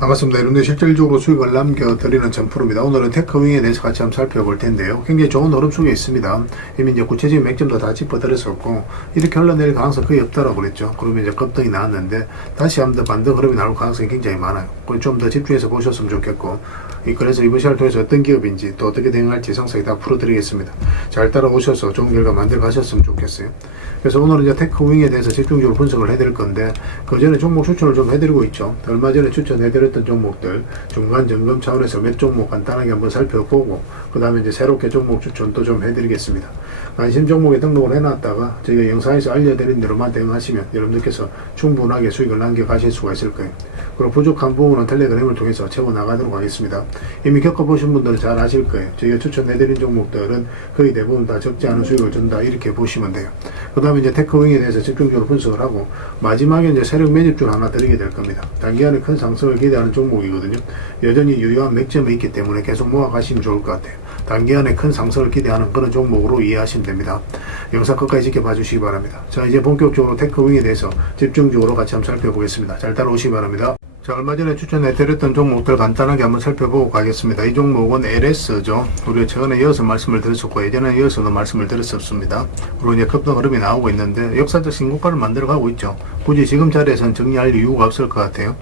반갑습니다. 여러분들 실질적으로 수익을 남겨드리는 전프로입니다. 오늘은 테크윙에 대해서 같이 한번 살펴볼 텐데요. 굉장히 좋은 흐름 속에 있습니다. 이미 이제 구체적인 맥점도 다 짚어드렸었고, 이렇게 흘러내릴 가능성이 거의 없다라고 그랬죠. 그러면 이제 급등이 나왔는데, 다시 한번 더 반등 흐름이 나올 가능성이 굉장히 많아요. 좀 더 집중해서 보셨으면 좋겠고, 그래서 이번 시간을 통해서 어떤 기업인지 또 어떻게 대응할지 상세히 다 풀어드리겠습니다. 잘 따라오셔서 좋은 결과 만들어 가셨으면 좋겠어요. 그래서 오늘은 이제 테크윙에 대해서 집중적으로 분석을 해드릴 건데, 그 전에 종목 추천을 좀 해드리고 있죠. 얼마 전에 추천해드렸던 종목들 중간 점검 차원에서 몇 종목 간단하게 한번 살펴보고, 그 다음에 이제 새롭게 종목 추천도 좀 해드리겠습니다. 관심 종목에 등록을 해놨다가 저희가 영상에서 알려드린 대로만 대응하시면 여러분들께서 충분하게 수익을 남겨가실 수가 있을 거예요. 그리고 부족한 부분은 텔레그램을 통해서 채워나가도록 하겠습니다. 이미 겪어보신 분들은 잘 아실 거예요. 저희가 추천해드린 종목들은 거의 대부분 다 적지 않은 수익을 준다, 이렇게 보시면 돼요. 그 다음에 이제 테크윙에 대해서 집중적으로 분석을 하고, 마지막에 이제 세력 매집줄 하나 드리게 될 겁니다. 단기간에 큰 상승을 기대하는 종목이거든요. 여전히 유효한 맥점이 있기 때문에 계속 모아가시면 좋을 것 같아요. 단기간에 큰 상승을 기대하는 그런 종목으로 이해하시면 됩니다. 영상 끝까지 지켜봐 주시기 바랍니다. 자, 이제 본격적으로 테크윙에 대해서 집중적으로 같이 한번 살펴보겠습니다. 잘 따라오시기 바랍니다. 자, 얼마 전에 추천해드렸던 종목들 간단하게 한번 살펴보고 가겠습니다. 이 종목은 LS죠. 우리가 최근에 이어서 말씀을 드렸었고, 예전에 이어서도 말씀을 드렸었습니다. 그리고 이제 급등 흐름이 나오고 있는데, 역사적 신고가를 만들어가고 있죠. 굳이 지금 자리에서는 정리할 이유가 없을 것 같아요.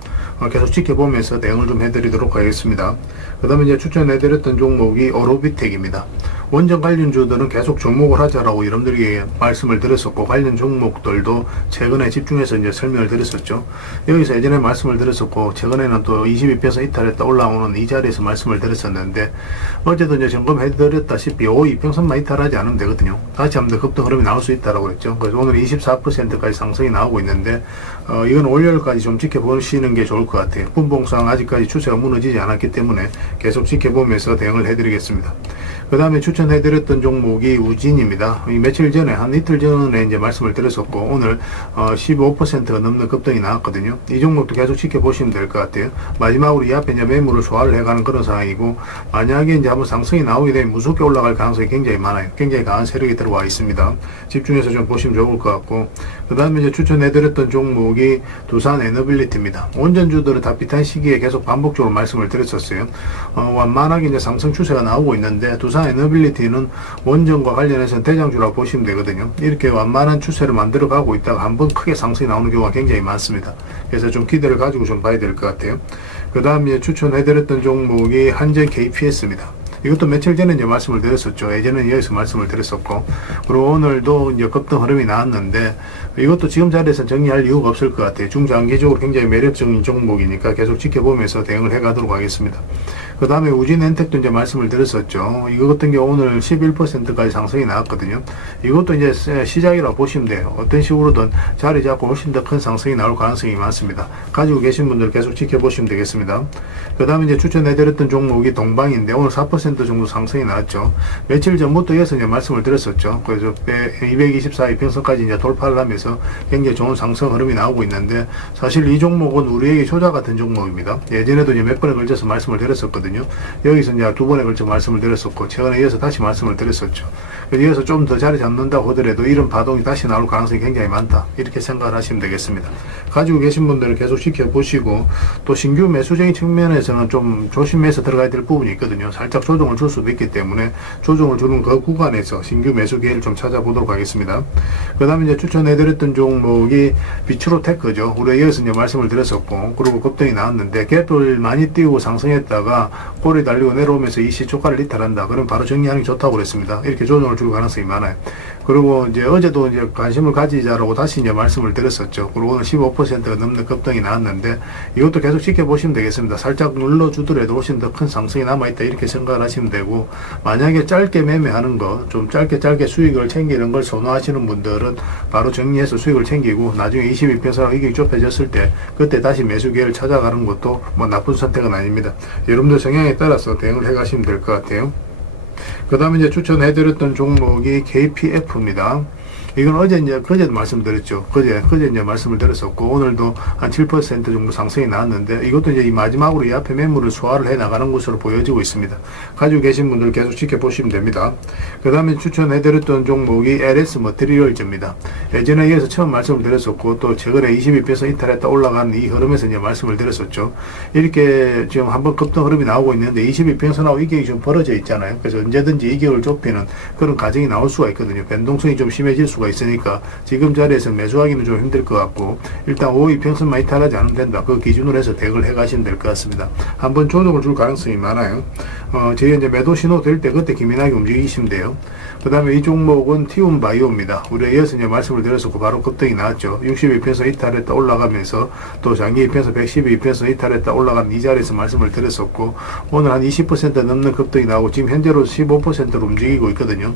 계속 지켜보면서 대응을 좀 해드리도록 하겠습니다. 그 다음에 이제 추천해드렸던 종목이 오로비텍입니다. 원전 관련주들은 계속 주목을 하자라고 여러분들에게 말씀을 드렸었고, 관련 종목들도 최근에 집중해서 이제 설명을 드렸었죠. 여기서 예전에 말씀을 드렸었고, 최근에는 또 22평선 이탈했다 올라오는 이 자리에서 말씀을 드렸었는데, 어제도 이제 점검해 드렸다시피 2평선만 이탈하지 않으면 되거든요. 다시 한번 더 급등 흐름이 나올 수 있다라고 그랬죠. 그래서 오늘 24%까지 상승이 나오고 있는데, 이건 월요일까지 좀 지켜보시는 게 좋을 것 같아요. 분봉상 아직까지 추세가 무너지지 않았기 때문에 계속 지켜보면서 대응을 해드리겠습니다. 그 다음에 추천해드렸던 종목이 우진입니다. 며칠 전에, 한 이틀 전에 이제 말씀을 드렸었고, 오늘 15%가 넘는 급등이 나왔거든요. 이 종목도 계속 지켜보시면 될 것 같아요. 마지막으로 이 앞에 이제 매물을 소화를 해가는 그런 상황이고, 만약에 이제 한번 상승이 나오게 되면 무섭게 올라갈 가능성이 굉장히 많아요. 굉장히 강한 세력이 들어와 있습니다. 집중해서 좀 보시면 좋을 것 같고, 그 다음에 이제 추천해드렸던 종목이 두산 에너빌리티입니다. 원전주들은 다 비슷한 시기에 계속 반복적으로 말씀을 드렸었어요. 완만하게 이제 상승 추세가 나오고 있는데, 두산 에너빌리티는 원전과 관련해서는 대장주라고 보시면 되거든요. 이렇게 완만한 추세를 만들어가고 있다가 한번 크게 상승이 나오는 경우가 굉장히 많습니다. 그래서 좀 기대를 가지고 좀 봐야 될 것 같아요. 그 다음에 추천해드렸던 종목이 한전 KPS입니다. 이것도 며칠 전에 이제 말씀을 드렸었죠. 예전에 여기서 말씀을 드렸었고, 그리고 오늘도 이제 급등 흐름이 나왔는데, 이것도 지금 자리에서 정리할 이유가 없을 것 같아요. 중장기적으로 굉장히 매력적인 종목이니까 계속 지켜보면서 대응을 해 가도록 하겠습니다. 그 다음에 우진엔텍도 이제 말씀을 드렸었죠. 이거 같은 경우 오늘 11%까지 상승이 나왔거든요. 이것도 이제 시작이라고 보시면 돼요. 어떤 식으로든 자리 잡고 훨씬 더 큰 상승이 나올 가능성이 많습니다. 가지고 계신 분들 계속 지켜보시면 되겠습니다. 그 다음에 이제 추천해드렸던 종목이 동방인데, 오늘 4% 정도 상승이 나왔죠. 며칠 전부터 이어서 이제 말씀을 드렸었죠. 그래서 224 이평선까지 이제 돌파를 하면서 굉장히 좋은 상승 흐름이 나오고 있는데, 사실 이 종목은 우리에게 효자 같은 종목입니다. 예전에도 이제 몇 번에 걸쳐서 말씀을 드렸었거든요. 여기서 이제 두 번에 걸쳐 말씀을 드렸었고, 최근에 이어서 다시 말씀을 드렸었죠. 이어서 좀 더 자리 잡는다고 하더라도 이런 파동이 다시 나올 가능성이 굉장히 많다, 이렇게 생각을 하시면 되겠습니다. 가지고 계신 분들은 계속 지켜보시고, 또 신규 매수적인 측면에서는 좀 조심해서 들어가야 될 부분이 있거든요. 살짝 조정을 줄 수도 있기 때문에 조정을 주는 그 구간에서 신규 매수 기회를 좀 찾아보도록 하겠습니다. 그 다음에 이제 추천해드렸던 종목이 비추로테크죠. 우리가 이어서 이제 말씀을 드렸었고, 그리고 급등이 나왔는데 갭을 많이 띄우고 상승했다가 꼬리 달리고 내려오면서 이 시초가를 이탈한다, 그럼 바로 정리하는 게 좋다고 그랬습니다. 이렇게 조정을 줄 가능성이 많아요. 그리고 이제 어제도 이제 관심을 가지자라고 다시 이제 말씀을 드렸었죠. 그리고 오늘 15%가 넘는 급등이 나왔는데, 이것도 계속 지켜보시면 되겠습니다. 살짝 눌러주더라도 훨씬 더 큰 상승이 남아있다, 이렇게 생각을 하시면 되고, 만약에 짧게 매매하는 거, 좀 짧게 수익을 챙기는 걸 선호하시는 분들은 바로 정리해서 수익을 챙기고, 나중에 22평선 이익이 좁혀졌을 때 그때 다시 매수 기회를 찾아가는 것도 뭐 나쁜 선택은 아닙니다. 여러분들 성향에 따라서 대응을 해 가시면 될 것 같아요. 그 다음에 이제 추천해드렸던 종목이 KPF입니다. 이건 어제 이제 그제도 말씀드렸죠. 그제 이제 말씀을 드렸었고 오늘도 한 7% 정도 상승이 나왔는데 이것도 이제 이 마지막으로 이 앞에 매물을 소화를 해 나가는 것으로 보여지고 있습니다. 가지고 계신 분들 계속 지켜보시면 됩니다. 그 다음에 추천해드렸던 종목이 LS 머티리얼즈입니다. 예전에 이어서 처음 말씀을 드렸었고 또 최근에 22% 이탈했다 올라가는 이 흐름에서 이제 말씀을 드렸었죠. 이렇게 지금 한번 급등 흐름이 나오고 있는데 22평선하고 이격이 좀 벌어져 있잖아요. 그래서 언제든지 이격을 좁히는 그런 과정이 나올 수가 있거든요. 변동성이 좀 심해질 수가 있으니까 지금 자리에서 매수하기는 좀 힘들 것 같고 일단 52평선만 이탈하지 않으면 된다. 그 기준으로 해서 대응을 해 가시면 될 것 같습니다. 한번 조정을 줄 가능성이 많아요. 저희 이제 매도 신호 될 때 그때 기민하게 움직이시면 돼요. 그 다음에 이 종목은 티움 바이오입니다. 우리가 이어서 이제 말씀을 드렸었고 바로 급등이 나왔죠. 62평선 이탈했다 올라가면서 또 장기 이평선 112평선 이탈했다 올라간 이 자리에서 말씀을 드렸었고 오늘 한 20% 넘는 급등이 나오고 지금 현재로 15%로 움직이고 있거든요.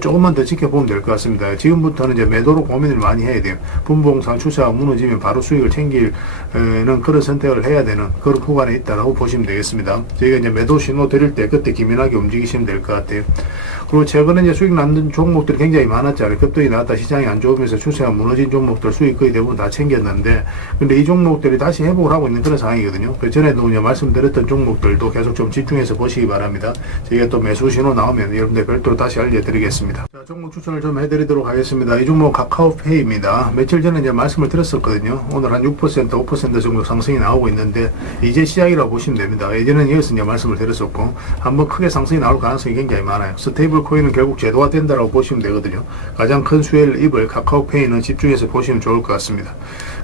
조금만 더 지켜보면 될 것 같습니다. 지금부터는 이제 매도로 고민을 많이 해야 돼요. 분봉상 추세가 무너지면 바로 수익을 챙기는 그런 선택을 해야 되는 그런 구간에 있다라고 보시면 되겠습니다. 저희가 이제 매도 신호 드릴 때 그때 기민하게 움직이시면 될 것 같아요. 그리고 최근에 이제 수익 나는 종목들이 굉장히 많았잖아요. 급등이 나왔다 시장이 안 좋으면서 추세가 무너진 종목들 수익 거의 대부분 다 챙겼는데 근데 이 종목들이 다시 회복을 하고 있는 그런 상황이거든요. 그 전에도 이제 말씀드렸던 종목들도 계속 좀 집중해서 보시기 바랍니다. 저희가 또 매수 신호 나오면 여러분들 별도로 다시 알려드리겠습니다. 자, 종목 추천을 좀 해드리도록 하겠습니다. 이 종목 카카오페이입니다. 며칠 전에 이제 말씀을 드렸었거든요. 오늘 한 6%, 5% 정도 상승이 나오고 있는데 이제 시작이라고 보시면 됩니다. 예전에는 이어서 이제 말씀을 드렸었고 한번 크게 상승이 나올 가능성이 굉장히 많아요. 스테이블 코인은 결국 제도화 된다라고 보시면 되거든요. 가장 큰 수혜를 입을 카카오페이는 집중해서 보시면 좋을 것 같습니다.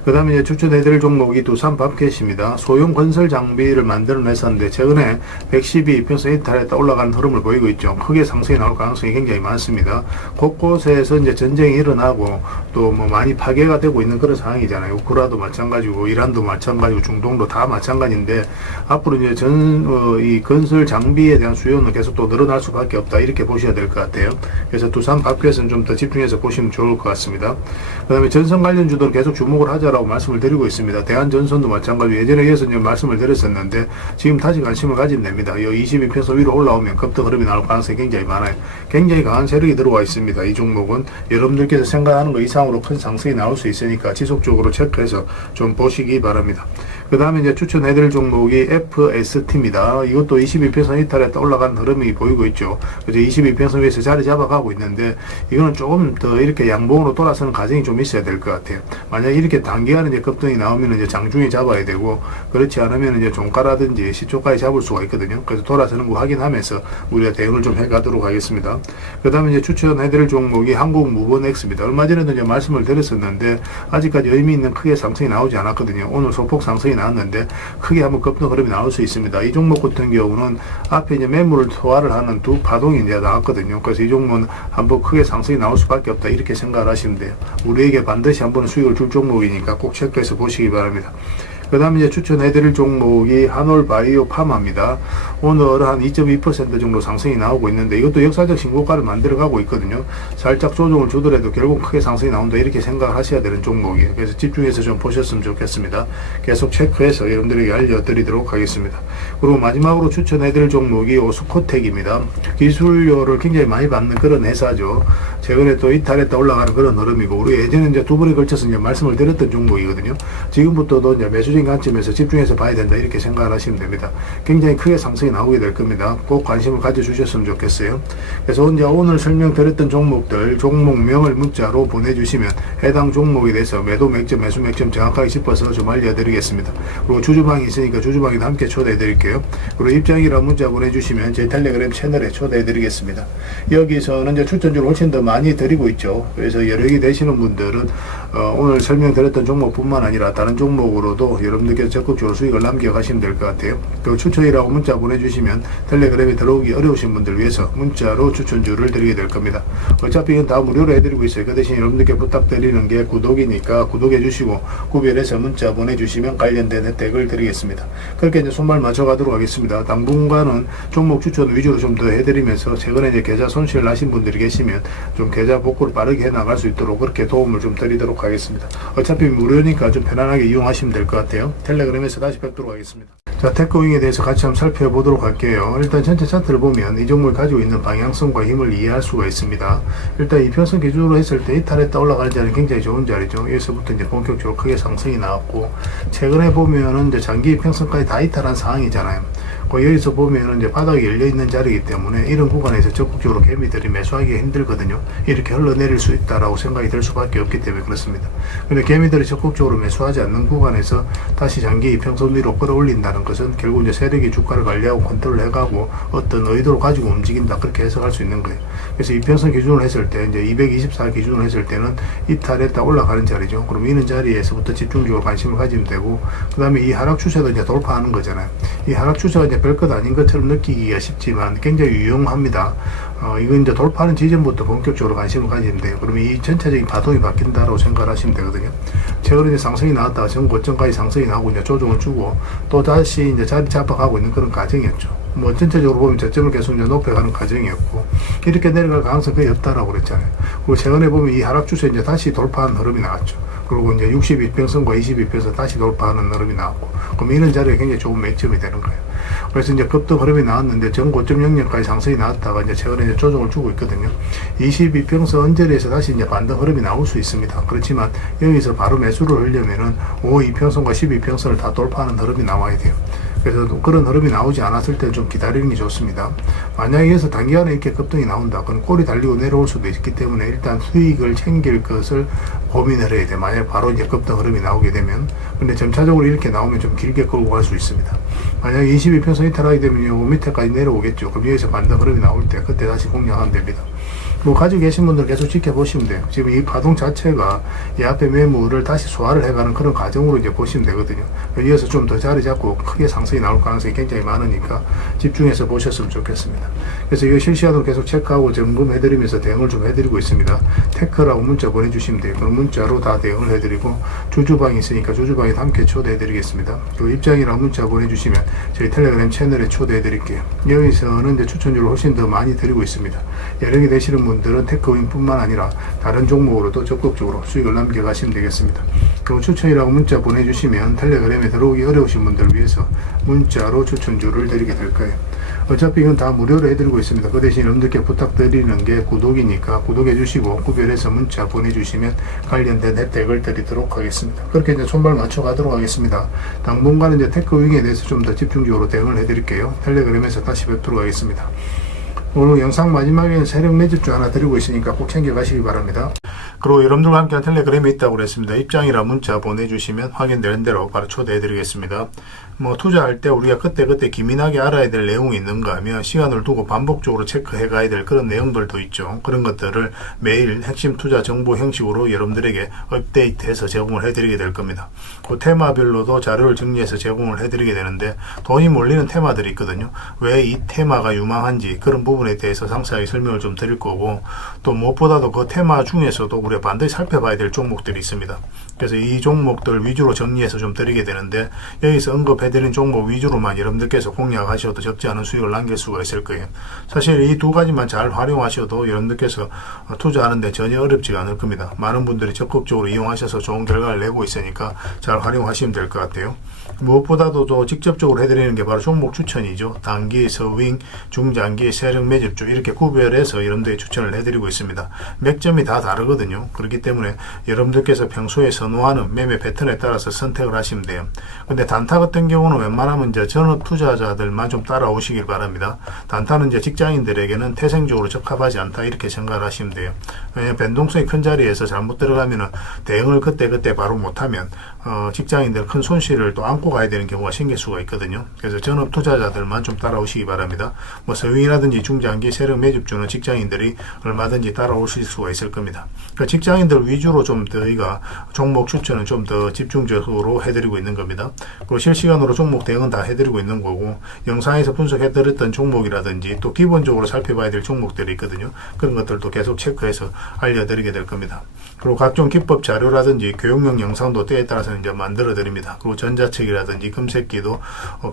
그 다음에 이제 추천해드릴 종목이 두산밥켓입니다. 소형 건설 장비를 만드는 회사인데 최근에 112평선 이탈했다 올라가는 흐름을 보이고 있죠. 크게 상승이 나올 가능성이 굉장히 많습니다. 곳곳에서 이제 전쟁이 일어나고 또 뭐 많이 파괴가 되고 있는 그런 상황이잖아요. 우크라도 마찬가지고 이란도 마찬가지고 중동도 다 마찬가지인데 앞으로 이제 이 건설 장비에 대한 수요는 계속 또 늘어날 수밖에 없다 이렇게 보셔야 될 것 같아요. 그래서 두산밥켓은 좀 더 집중해서 보시면 좋을 것 같습니다. 그 다음에 전선 관련주들 계속 주목을 하자라고 말씀을 드리고 있습니다. 대한전선도 마찬가지고 예전에 이어서 이제 말씀을 드렸었는데 지금 다시 관심을 가지면 됩니다. 이 22평선 위로 올라오면 급등 흐름이 나올 가능성이 굉장히 많아요. 굉장히 강한 세력이 들어와 있습니다. 이 종목은 여러분들께서 생각하는 것 이상으로 큰 상승이 나올 수 있으니까 지속적으로 체크해서 좀 보시기 바랍니다. 그 다음에 이제 추천해드릴 종목이 FST입니다. 이것도 22평선 이탈했다 올라가는 흐름이 보이고 있죠. 그래서 22평선 위에서 자리 잡아가고 있는데 이거는 조금 더 이렇게 양봉으로 돌아서는 과정이 좀 있어야 될 것 같아요. 만약 이렇게 단기간에 이제 급등이 나오면 이제 장중에 잡아야 되고 그렇지 않으면 이제 종가라든지 시초가에 잡을 수가 있거든요. 그래서 돌아서는 거 확인하면서 우리가 대응을 좀 해가도록 하겠습니다. 그 다음에 이제 추천해드릴 종목이 한국무번X입니다. 얼마 전에도 이제 말씀을 드렸었는데 아직까지 의미 있는 크게 상승이 나오지 않았거든요. 오늘 소폭 상승이 나왔는데 크게 한번 급등 흐름이 나올 수 있습니다. 이 종목 같은 경우는 앞에 이제 매물을 소화를 하는 두 파동이 이제 나왔거든요. 그래서 이 종목은 한번 크게 상승이 나올 수밖에 없다 이렇게 생각을 하시면 돼요. 우리에게 반드시 한번 수익을 줄 종목이니까 꼭 체크해서 보시기 바랍니다. 그 다음에 이제 추천해드릴 종목이 한올바이오 파마입니다. 오늘 한 2.2% 정도 상승이 나오고 있는데 이것도 역사적 신고가를 만들어가고 있거든요. 살짝 조정을 주더라도 결국 크게 상승이 나온다 이렇게 생각을 하셔야 되는 종목이에요. 그래서 집중해서 좀 보셨으면 좋겠습니다. 계속 체크해서 여러분들에게 알려드리도록 하겠습니다. 그리고 마지막으로 추천해드릴 종목이 오스코텍입니다. 기술료를 굉장히 많이 받는 그런 회사죠. 최근에 또 이탈했다 올라가는 그런 흐름이고 우리 예전에 이제 두 번에 걸쳐서 이제 말씀을 드렸던 종목이거든요. 지금부터도 이제 매수적인 관점에서 집중해서 봐야 된다 이렇게 생각을 하시면 됩니다. 굉장히 크게 상승이 나오게 될 겁니다. 꼭 관심을 가져주셨으면 좋겠어요. 그래서 이제 오늘 설명드렸던 종목들 종목명을 문자로 보내주시면 해당 종목에 대해서 매도 맥점 매수 맥점 정확하게 짚어서 좀 알려드리겠습니다. 그리고 주주방이 있으니까 주주방에도 함께 초대해드릴게요. 그리고 입장이라 문자 보내주시면 제 텔레그램 채널에 초대해드리겠습니다. 여기서는 이제 추천주를 훨씬 더 많이 드리고 있죠. 그래서 여력이 되시는 분들은 오늘 설명드렸던 종목뿐만 아니라 다른 종목으로도 여러분들께서 적극적으로 수익을 남겨가시면 될 것 같아요. 그 추천이라고 문자 보내주시면 텔레그램에 들어오기 어려우신 분들 위해서 문자로 추천주를 드리게 될 겁니다. 어차피 이건 다 무료로 해드리고 있어요. 그 대신 여러분들께 부탁드리는 게 구독이니까 구독해주시고 구별해서 문자 보내주시면 관련된 혜택을 드리겠습니다. 그렇게 이제 손발 맞춰가도록 하겠습니다. 당분간은 종목 추천 위주로 좀 더 해드리면서 최근에 이제 계좌 손실 나신 분들이 계시면 좀 계좌 복구를 빠르게 해나갈 수 있도록 그렇게 도움을 좀 드리도록 하겠습니다. 어차피 무료니까 좀 편안하게 이용하시면 될 것 같아요. 텔레그램에서 다시 뵙도록 하겠습니다. 자, 테크윙에 대해서 같이 한번 살펴보도록 할게요. 일단 전체 차트를 보면 이 종목이 가지고 있는 방향성과 힘을 이해할 수가 있습니다. 일단 이평선 기준으로 했을 때 이탈했다 올라가는 자리는 굉장히 좋은 자리죠. 여기서부터 이제 본격적으로 크게 상승이 나왔고, 최근에 보면은 이제 장기 이평선까지 다 이탈한 상황이잖아요. 여기서 보면은 이제 바닥이 열려 있는 자리이기 때문에 이런 구간에서 적극적으로 개미들이 매수하기 힘들거든요. 이렇게 흘러내릴 수 있다라고 생각이 들 수밖에 없기 때문에 그렇습니다. 근데 개미들이 적극적으로 매수하지 않는 구간에서 다시 장기 이평선 위로 끌어올린다는 것은 결국 이제 세력이 주가를 관리하고 컨트롤 해가고 어떤 의도를 가지고 움직인다, 그렇게 해석할 수 있는 거예요. 그래서 이평선 기준으로 했을 때 이제 224 기준으로 했을 때는 이탈했다 올라가는 자리죠. 그럼 이런 자리에서부터 집중적으로 관심을 가지면 되고, 그 다음에 이 하락 추세도 이제 돌파하는 거잖아요. 이 하락 추세가 이제 별것 아닌 것처럼 느끼기가 쉽지만 굉장히 유용합니다. 이건 이제 돌파하는 지점부터 본격적으로 관심을 가지면 돼요. 그러면 이 전체적인 파동이 바뀐다라고 생각을 하시면 되거든요. 최근에 이제 상승이 나왔다가 전 고점까지 상승이 나오고 이제 조정을 주고 또 다시 이제 자리 잡아가고 있는 그런 과정이었죠. 뭐 전체적으로 보면 저점을 계속 이제 높여가는 과정이었고, 이렇게 내려갈 가능성이 거의 없다라고 그랬잖아요. 그리고 최근에 보면 이 하락 추세 이제 다시 돌파하는 흐름이 나왔죠. 그리고 이제 62평선과 22평선 다시 돌파하는 흐름이 나왔고, 그럼 이런 자리가 굉장히 좋은 맥점이 되는 거예요. 그래서 이제 급등 흐름이 나왔는데 전 고점 영역까지 상승이 나왔다가 이제 최근에 이제 조정을 주고 있거든요. 22평선 언저리에서 다시 이제 반등 흐름이 나올 수 있습니다. 그렇지만 여기서 바로 매수를 하려면은 2평선과 12평선을 다 돌파하는 흐름이 나와야 돼요. 그래서 그런 흐름이 나오지 않았을 때 좀 기다리는 게 좋습니다. 만약에 여기서 단기간에 이렇게 급등이 나온다, 그럼 꼬리 달리고 내려올 수도 있기 때문에 일단 수익을 챙길 것을 고민을 해야 돼. 만약에 바로 이제 급등 흐름이 나오게 되면. 근데 점차적으로 이렇게 나오면 좀 길게 끌고 갈 수 있습니다. 만약에 22평선 이탈하게 되면 요 밑에까지 내려오겠죠. 그럼 여기서 반등 흐름이 나올 때 그때 다시 공략하면 됩니다. 뭐 가지고 계신 분들 계속 지켜보시면 돼요. 지금 이 파동 자체가 이 앞에 매물을 다시 소화를 해가는 그런 과정으로 이제 보시면 되거든요. 이어서 좀 더 자리 잡고 크게 상승이 나올 가능성이 굉장히 많으니까 집중해서 보셨으면 좋겠습니다. 그래서 이거 실시간으로 계속 체크하고 점검해드리면서 대응을 좀 해드리고 있습니다. 테크라고 문자 보내주시면 돼요. 그럼 문자로 다 대응을 해드리고, 주주방이 있으니까 주주방에 함께 초대해드리겠습니다. 그 입장이라고 문자 보내주시면 저희 텔레그램 채널에 초대해드릴게요. 여기서는 이제 추천율을 훨씬 더 많이 드리고 있습니다. 여력이 되시는 분들은 테크윙뿐만 아니라 다른 종목으로도 적극적으로 수익을 남겨가시면 되겠습니다. 그리고 추천이라고 문자 보내주시면 텔레그램에 들어오기 어려우신 분들을 위해서 문자로 추천주를 드리게 될 거예요. 어차피 이건 다 무료로 해드리고 있습니다. 그 대신 여러분들께 부탁드리는 게 구독이니까 구독해 주시고 구별해서 문자 보내주시면 관련된 혜택을 드리도록 하겠습니다. 그렇게 이제 손발 맞춰 가도록 하겠습니다. 당분간은 이제 테크윙에 대해서 좀 더 집중적으로 대응을 해드릴게요. 텔레그램에서 다시 뵙도록 하겠습니다. 오늘 영상 마지막에는 세력 매집주 하나 드리고 있으니까 꼭 챙겨가시기 바랍니다. 그리고 여러분들과 함께한 텔레그램이 있다고 그랬습니다. 입장이라 문자 보내주시면 확인되는 대로 바로 초대해드리겠습니다. 뭐 투자할 때 우리가 그때그때 기민하게 알아야 될 내용이 있는가 하면 시간을 두고 반복적으로 체크해 가야 될 그런 내용들도 있죠. 그런 것들을 매일 핵심 투자 정보 형식으로 여러분들에게 업데이트해서 제공을 해드리게 될 겁니다. 그 테마별로도 자료를 정리해서 제공을 해드리게 되는데, 돈이 몰리는 테마들이 있거든요. 왜 이 테마가 유망한지 그런 부분에 대해서 상세하게 설명을 좀 드릴 거고, 또 무엇보다도 그 테마 중에서도 우리가 반드시 살펴봐야 될 종목들이 있습니다. 그래서 이 종목들 위주로 정리해서 좀 드리게 되는데, 여기서 언급해드린 종목 위주로만 여러분들께서 공략하셔도 적지 않은 수익을 남길 수가 있을 거예요. 사실 이 두 가지만 잘 활용하셔도 여러분들께서 투자하는데 전혀 어렵지가 않을 겁니다. 많은 분들이 적극적으로 이용하셔서 좋은 결과를 내고 있으니까 잘 활용하시면 될 것 같아요. 무엇보다도 또 직접적으로 해드리는 게 바로 종목 추천이죠. 단기, 서윙, 중장기, 세력 매집주 이렇게 구별해서 여러분들이 추천을 해드리고 있습니다. 맥점이 다 다르거든요. 그렇기 때문에 여러분들께서 평소에 선호하는 매매 패턴에 따라서 선택을 하시면 돼요. 근데 단타 같은 경우는 웬만하면 이제 전업 투자자들만 좀 따라오시길 바랍니다. 단타는 이제 직장인들에게는 태생적으로 적합하지 않다, 이렇게 생각을 하시면 돼요. 왜냐하면 변동성이 큰 자리에서 잘못 들어가면은 대응을 그때 바로 못하면 직장인들 큰 손실을 또 안고 가야 되는 경우가 생길 수가 있거든요. 그래서 전업 투자자들만 좀 따라오시기 바랍니다. 뭐 서윙이라든지 중장기 세력 매집주는 직장인들이 얼마든지 따라오실 수가 있을 겁니다. 그러니까 직장인들 위주로 좀 저희가 종목 추천은 좀 더 집중적으로 해드리고 있는 겁니다. 그리고 실시간으로 종목 대응은 다 해드리고 있는 거고, 영상에서 분석해드렸던 종목이라든지 또 기본적으로 살펴봐야 될 종목들이 있거든요. 그런 것들도 계속 체크해서 알려드리게 될 겁니다. 그리고 각종 기법 자료라든지 교육용 영상도 때에 따라서 이제 만들어 드립니다. 그리고 전자책이라든지 검색기도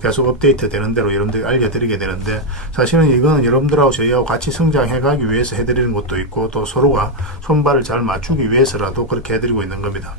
계속 업데이트 되는 대로 여러분들이 알려드리게 되는데, 사실은 이거는 여러분들하고 저희하고 같이 성장해 가기 위해서 해드리는 것도 있고, 또 서로가 손발을 잘 맞추기 위해서라도 그렇게 해드리고 있는 겁니다.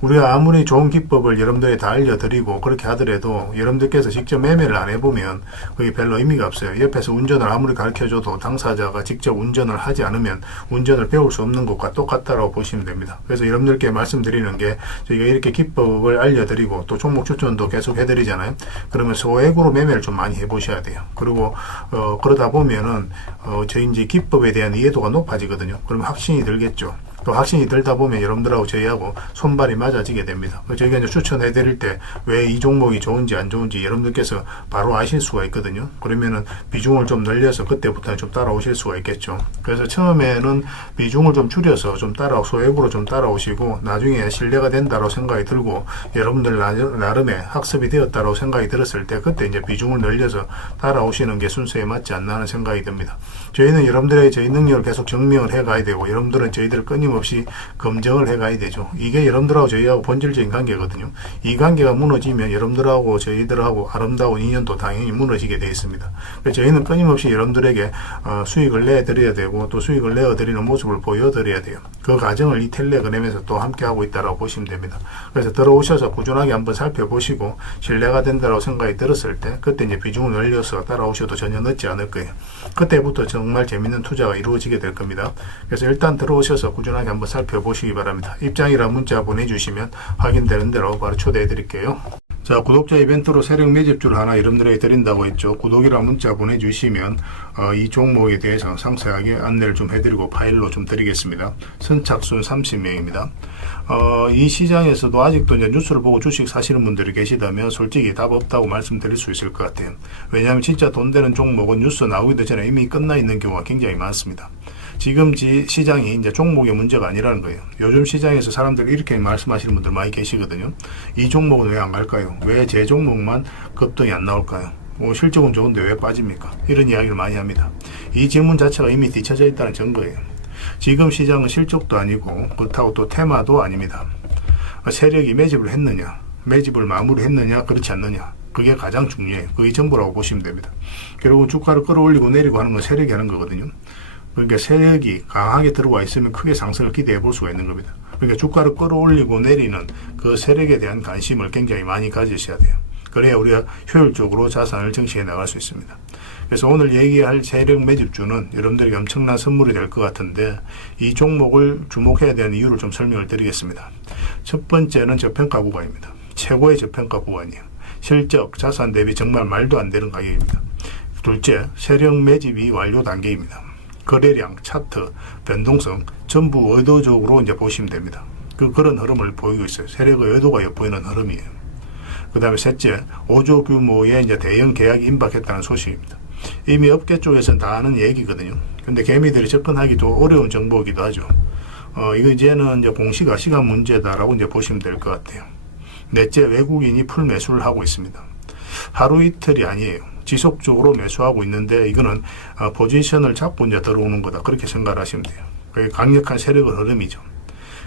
우리가 아무리 좋은 기법을 여러분들에 다 알려드리고 그렇게 하더라도 여러분들께서 직접 매매를 안 해보면 그게 별로 의미가 없어요. 옆에서 운전을 아무리 가르쳐줘도 당사자가 직접 운전을 하지 않으면 운전을 배울 수 없는 것과 똑같다고 보시면 됩니다. 그래서 여러분들께 말씀드리는 게 저희가 이렇게 기법을 알려드리고 또 종목 추천도 계속 해드리잖아요. 그러면 소액으로 매매를 좀 많이 해보셔야 돼요. 그리고 그러다 보면은 저희 이제 기법에 대한 이해도가 높아지거든요. 그러면 확신이 들겠죠. 또 확신이 들다 보면 여러분들하고 저희하고 손발이 맞아지게 됩니다. 저희가 이제 추천해 드릴 때 왜 이 종목이 좋은지 안 좋은지 여러분들께서 바로 아실 수가 있거든요. 그러면은 비중을 좀 늘려서 그때부터 좀 따라오실 수가 있겠죠. 그래서 처음에는 비중을 좀 줄여서 좀 소액으로 좀 따라오시고 나중에 신뢰가 된다고 생각이 들고 여러분들 나름의 학습이 되었다고 생각이 들었을 때 그때 이제 비중을 늘려서 따라오시는 게 순서에 맞지 않나 하는 생각이 듭니다. 저희는 여러분들의 저희 능력을 계속 증명을 해 가야 되고 여러분들은 저희들을 끊임없이 검증을 해 가야 되죠. 이게 여러분들하고 저희하고 본질적인 관계거든요. 이 관계가 무너지면 여러분들하고 저희들하고 아름다운 인연도 당연히 무너지게 되어 있습니다. 그래서 저희는 끊임없이 여러분들에게 수익을 내드려야 되고 또 수익을 내어드리는 모습을 보여드려야 돼요. 그 과정을 이 텔레그램에서 또 함께 하고 있다고 보시면 됩니다. 그래서 들어오셔서 꾸준하게 한번 살펴보시고 신뢰가 된다고 생각이 들었을 때 그때 이제 비중을 늘려서 따라오셔도 전혀 늦지 않을 거예요. 그때부터 정말 재밌는 투자가 이루어지게 될 겁니다. 그래서 일단 들어오셔서 꾸준하게 한번 살펴보시기 바랍니다. 입장이랑 문자 보내주시면 확인되는 대로 바로 초대해 드릴게요. 자, 구독자 이벤트로 세력 매집주를 하나 여러분들에게 드린다고 했죠. 구독이랑 문자 보내주시면 이 종목에 대해서 상세하게 안내를 좀 해드리고 파일로 좀 드리겠습니다. 선착순 30명입니다. 이 시장에서도 아직도 이제 뉴스를 보고 주식 사시는 분들이 계시다면 솔직히 답 없다고 말씀드릴 수 있을 것 같아요. 왜냐하면 진짜 돈 되는 종목은 뉴스 나오기도 전에 이미 끝나 있는 경우가 굉장히 많습니다. 지금 시장이 이제 종목의 문제가 아니라는 거예요. 요즘 시장에서 사람들이 이렇게 말씀하시는 분들 많이 계시거든요. 이 종목은 왜 안 갈까요? 왜 제 종목만 급등이 안 나올까요? 실적은 좋은데 왜 빠집니까? 이런 이야기를 많이 합니다. 이 질문 자체가 이미 뒤쳐져 있다는 증거예요. 지금 시장은 실적도 아니고 그렇다고 또 테마도 아닙니다. 세력이 매집을 했느냐, 매집을 마무리했느냐, 그렇지 않느냐. 그게 가장 중요해요. 그게 전부라고 보시면 됩니다. 결국은 주가를 끌어올리고 내리고 하는 건 세력이 하는 거거든요. 그러니까 세력이 강하게 들어와 있으면 크게 상승을 기대해 볼 수가 있는 겁니다. 그러니까 주가를 끌어올리고 내리는 그 세력에 대한 관심을 굉장히 많이 가지셔야 돼요. 그래야 우리가 효율적으로 자산을 정치해 나갈 수 있습니다. 그래서 오늘 얘기할 세력 매집주는 여러분들에게 엄청난 선물이 될 것 같은데 이 종목을 주목해야 되는 이유를 좀 설명을 드리겠습니다. 첫 번째는 저평가 구간입니다. 최고의 저평가 구간이에요. 실적, 자산 대비 정말 말도 안 되는 가격입니다. 둘째, 세력 매집이 완료 단계입니다. 거래량, 차트, 변동성 전부 의도적으로 이제 보시면 됩니다. 그런 흐름을 보이고 있어요. 세력의 의도가 엿보이는 흐름이에요. 그 다음에 셋째, 5조 규모의 이제 대형 계약이 임박했다는 소식입니다. 이미 업계 쪽에서는 다 아는 얘기거든요. 근데 개미들이 접근하기도 어려운 정보이기도 하죠. 이거 이제는 이제 공시가 시간 문제다라고 이제 보시면 될 것 같아요. 넷째, 외국인이 풀 매수를 하고 있습니다. 하루 이틀이 아니에요. 지속적으로 매수하고 있는데 이거는 포지션을 잡고 이제 들어오는 거다. 그렇게 생각을 하시면 돼요. 그게 강력한 세력의 흐름이죠.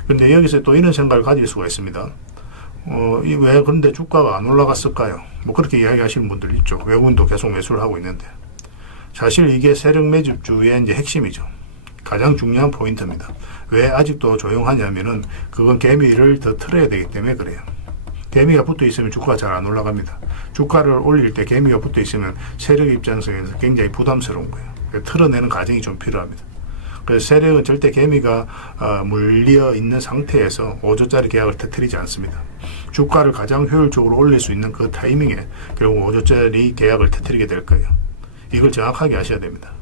근데 여기서 또 이런 생각을 가질 수가 있습니다. 왜 그런데 주가가 안 올라갔을까요? 뭐 그렇게 이야기하시는 분들 있죠. 외국인도 계속 매수를 하고 있는데. 사실 이게 세력 매집주의 이제 핵심이죠. 가장 중요한 포인트입니다. 왜 아직도 조용하냐면은 그건 개미를 더 틀어야 되기 때문에 그래요. 개미가 붙어 있으면 주가가 잘 안 올라갑니다. 주가를 올릴 때 개미가 붙어 있으면 세력 입장에서 굉장히 부담스러운 거예요. 틀어내는 과정이 좀 필요합니다. 그래서 세력은 절대 개미가 물려 있는 상태에서 5조짜리 계약을 터뜨리지 않습니다. 주가를 가장 효율적으로 올릴 수 있는 그 타이밍에 결국 5조짜리 계약을 터뜨리게 될 거예요. 이걸 정확하게 아셔야 됩니다.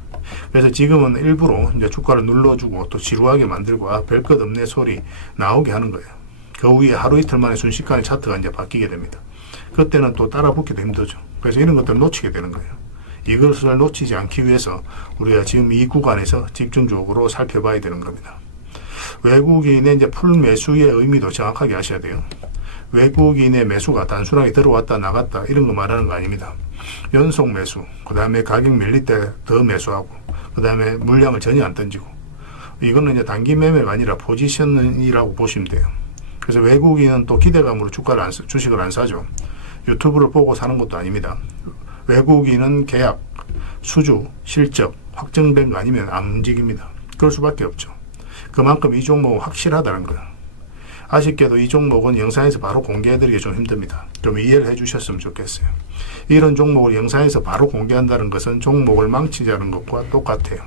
그래서 지금은 일부러 이제 주가를 눌러주고 또 지루하게 만들고 별 것 없네 소리 나오게 하는 거예요. 그 후에 하루 이틀 만에 순식간에 차트가 이제 바뀌게 됩니다. 그때는 또 따라 붙기도 힘들죠. 그래서 이런 것들을 놓치게 되는 거예요. 이것을 놓치지 않기 위해서 우리가 지금 이 구간에서 집중적으로 살펴봐야 되는 겁니다. 외국인의 이제 풀 매수의 의미도 정확하게 아셔야 돼요. 외국인의 매수가 단순하게 들어왔다 나갔다 이런 거 말하는 거 아닙니다. 연속 매수, 그 다음에 가격 밀릴 때 더 매수하고, 그 다음에 물량을 전혀 안 던지고, 이거는 이제 단기 매매가 아니라 포지션이라고 보시면 돼요. 그래서 외국인은 또 기대감으로 주식을 안 사죠. 유튜브를 보고 사는 것도 아닙니다. 외국인은 계약, 수주, 실적 확정된 거 아니면 안 움직입니다. 그럴 수밖에 없죠. 그만큼 이 종목은 확실하다는 거예요. 아쉽게도 이 종목은 영상에서 바로 공개해드리기 좀 힘듭니다. 좀 이해를 해주셨으면 좋겠어요. 이런 종목을 영상에서 바로 공개한다는 것은 종목을 망치자는 것과 똑같아요.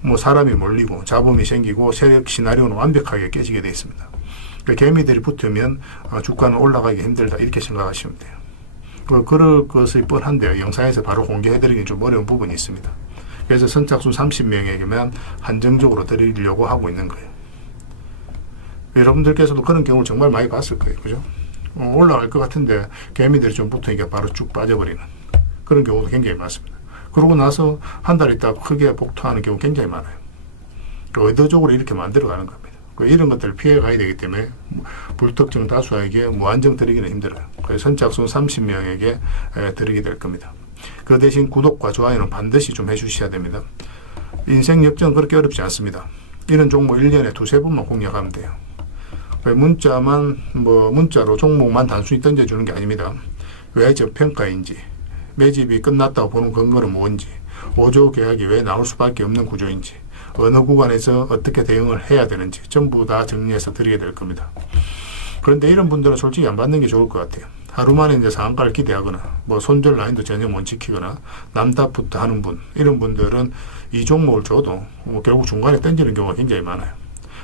뭐 사람이 몰리고 잡음이 생기고 세력 시나리오는 완벽하게 깨지게 되어 있습니다. 그러니까 개미들이 붙으면 주가는 올라가기 힘들다 이렇게 생각하시면 돼요. 그럴 것이 뻔한데요. 영상에서 바로 공개해드리기 좀 어려운 부분이 있습니다. 그래서 선착순 30명에게만 한정적으로 드리려고 하고 있는 거예요. 여러분들께서도 그런 경우를 정말 많이 봤을 거예요. 그죠? 올라갈 것 같은데 개미들이 좀 붙으니까 바로 쭉 빠져버리는 그런 경우도 굉장히 많습니다. 그러고 나서 한 달 있다 크게 복토하는 경우 굉장히 많아요. 의도적으로 이렇게 만들어가는 겁니다. 이런 것들을 피해 가야 되기 때문에 불특정 다수에게 무한정 드리기는 힘들어요. 그래서 선착순 30명에게 드리게 될 겁니다. 그 대신 구독과 좋아요는 반드시 좀 해주셔야 됩니다. 인생 역전 그렇게 어렵지 않습니다. 이런 종목 1년에 두세 번만 공략하면 돼요. 문자로 종목만 단순히 던져주는 게 아닙니다. 왜 저평가인지, 매집이 끝났다고 보는 근거는 뭔지, 5조 계약이 왜 나올 수밖에 없는 구조인지, 어느 구간에서 어떻게 대응을 해야 되는지 전부 다 정리해서 드리게 될 겁니다. 그런데 이런 분들은 솔직히 안 받는 게 좋을 것 같아요. 하루 만에 이제 상한가를 기대하거나 손절 라인도 전혀 못 지키거나 남답부터 하는 분, 이런 분들은 이 종목을 줘도 결국 중간에 던지는 경우가 굉장히 많아요.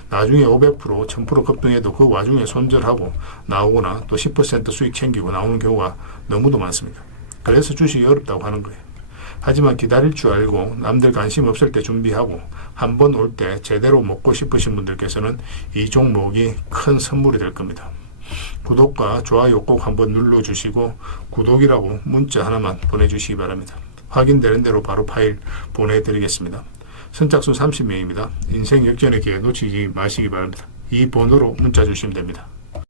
나중에 500%, 1000% 급등해도 그 와중에 손절하고 나오거나 또 10% 수익 챙기고 나오는 경우가 너무도 많습니다. 그래서 주식이 어렵다고 하는 거예요. 하지만 기다릴 줄 알고 남들 관심 없을 때 준비하고 한 번 올 때 제대로 먹고 싶으신 분들께서는 이 종목이 큰 선물이 될 겁니다. 구독과 좋아요 꼭 한번 눌러주시고 구독이라고 문자 하나만 보내주시기 바랍니다. 확인되는 대로 바로 파일 보내드리겠습니다. 선착순 30명입니다. 인생 역전의 기회 놓치지 마시기 바랍니다. 이 번호로 문자 주시면 됩니다.